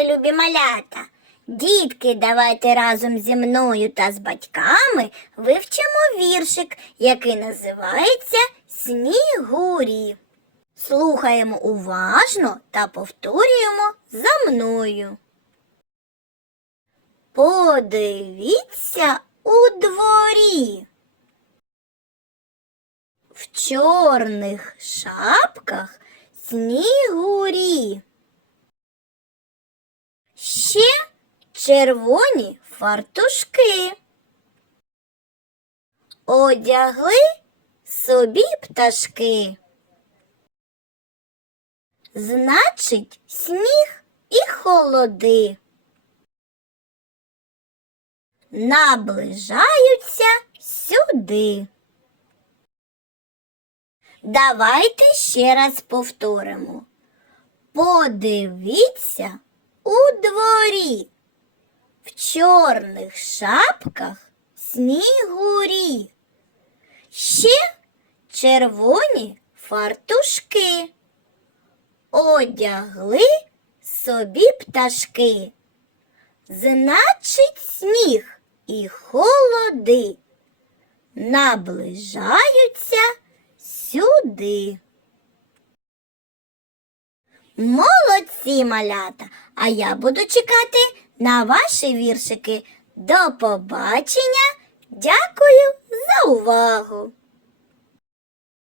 мої любі малята. Дітки, давайте разом зі мною та з батьками вивчимо віршик, який називається Снігурі. Слухаємо уважно та повторюємо за мною. Подивіться у дворі. В чорних шапках снігурі. Ще червоні фартушки. Одягли собі пташки. Значить, сніг і холоди. Наближаються сюди. Давайте ще раз повторимо. Подивіться у дворі. В чорних шапках снігурі. Ще червоні фартушки. Одягли собі пташки. Значить, сніг і холоди наближаються сюди. Молодці малята! А я буду чекати на ваші віршики. До побачення! Дякую за увагу!